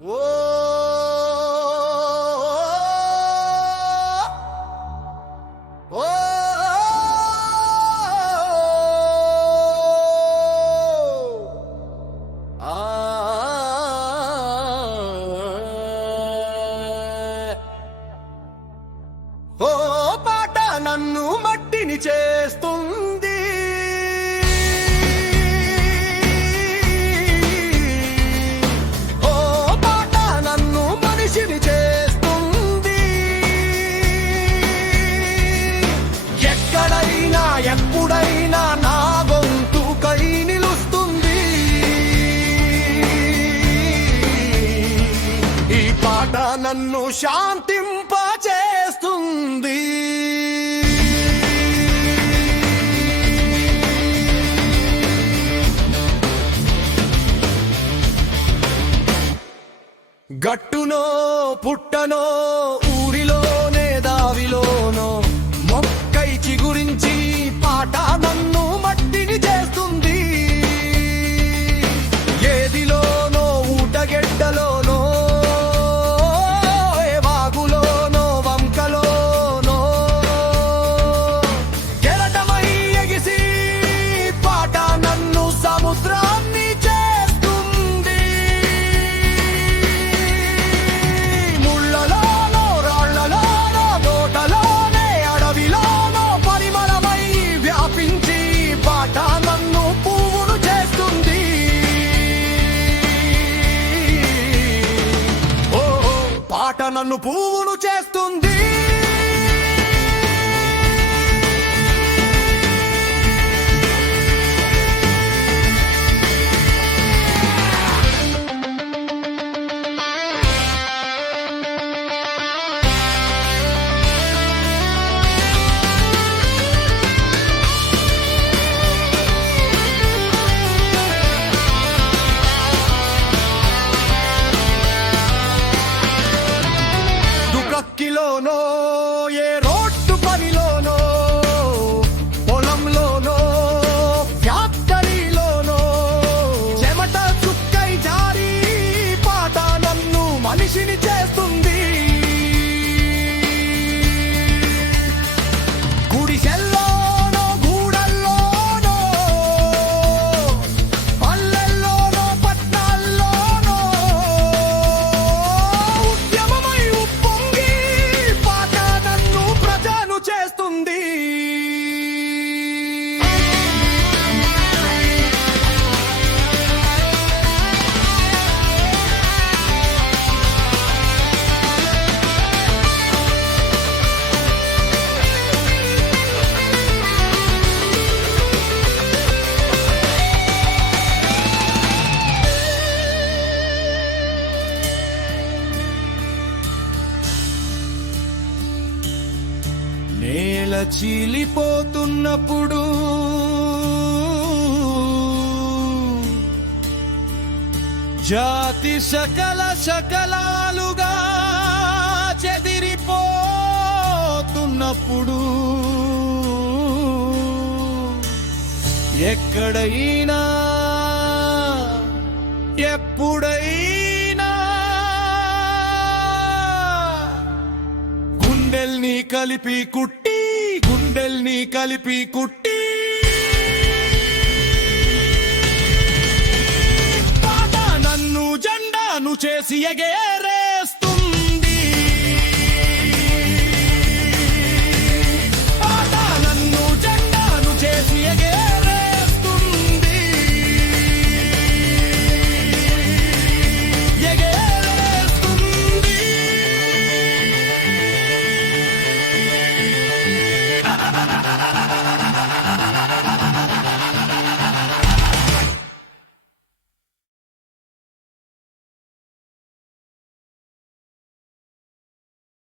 ఓ ఓ ఆ ఓ పాట నన్ను మట్టిని చేస్తుంది. ఓ పాట నన్ను మనిషిని చేస్తుంది. ఎక్కడైనా ఎప్పుడైనా నా గొంతుకై నిలుస్తుంది. ఈ పాట నన్ను శాంతింపచేస్తుంది. గట్టునో పుట్టనో ఊరిలోనే దావిలోనో మొక్కై చిగురించి పాట నన్ను మట్టిని చేస్తుంది. ఏదిలోనో ఊటగెడ్డలోనో ఏ వాగులోనో వంకలోనో కెరటమై ఎగిసి పాట నన్ను సముద్రాన్ని చేస్తుంది. ముళ్ళలోనో రాళ్లలోనో తోటలోనే అడవిలోనో పరిమళమై వ్యాపించి పాట నన్ను పువ్వును చేస్తుంది. ఓ పాట నన్ను పువ్వును చేస్తుంది. దుకక్కిలోనో ఏ రోడ్డు పనిలోనో పొలంలోనో ఫ్యాక్టరీలోనో చెమట చుక్కై జారి పాట నన్ను మనిషిని చేస్తుంది. గుడిసెల్లోనో గూడల్లోనో పల్లెల్లోనో పట్నాల్లోనో ఉద్యమమై ఉప్పొంగి పాట నన్ను ప్రజను చేస్తుంది. నేల చీలిపోతున్నప్పుడు జాతి శకలాలుగా చెదిరిపోతున్నప్పుడు ఎక్కడైనా ఎప్పుడైనా గుండెల్ని కలిపి కుట్టి గుండెల్ని కలిపి కుట్టి పాట నన్ను జెండాను చేసి ఎగే